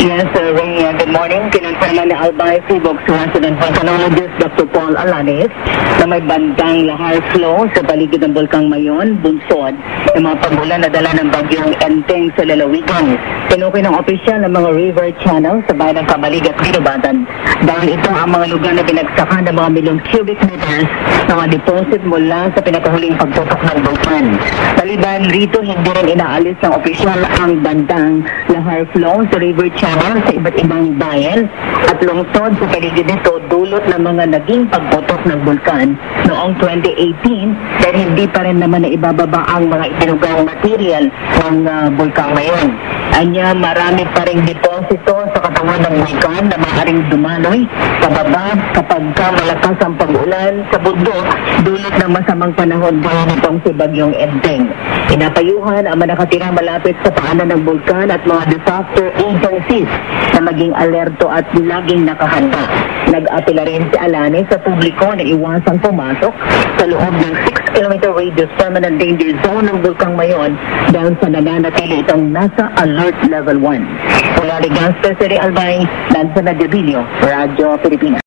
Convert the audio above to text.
Yes, Ray, good morning. Kinonfirma ni Albay Seabox Resident Volcanologist Dr. Paul Alanis na may bandang lahar flow sa paligid ng Bulkang Mayon, bunsod ng mga pagulan na dala ng bagyong Enteng sa lalawigan. Tinukoy ng opisyal ng mga river channel sa bayan ng Kamalig at Binubatan dahil ito ang mga lugar na binagsakan ng mga milyong cubic meters na mga deposit mula sa pinakahuling pagtutok ng bulkan. Taliban rito, hindi rin inaalis ng opisyal ang bandang lahar flow sa river channel sa iba't ibang bayan at lungsod sa paligid nito dulot ng mga naging pagputok ng bulkan noong 2018 dahil hindi pa rin naman na ibababa ang mga itinugang material ng bulkang Mayon. Anya, marami pa rin deposito sa katawan ng bulkan na maaaring dumaloy pababa kapag malakas ang pag-ulan sa bundok dulot ng masamang panahon gaya nitong si Bagyong Enteng. Pinapayuhan ang mga nakatirang malapit sa paanan ng bulkan at mga disaster agencies na maging alerto at laging nakahanda. Nag-apela rin si Alanis sa publiko na iwasang pumasok sa loob ng 6-kilometer radius permanent danger zone ng Bulkang Mayon dahil sa nananatili itong nasa alert level 1. Mula Legazpi, Albay, Lanza Nadiobilio, Radyo Pilipinas.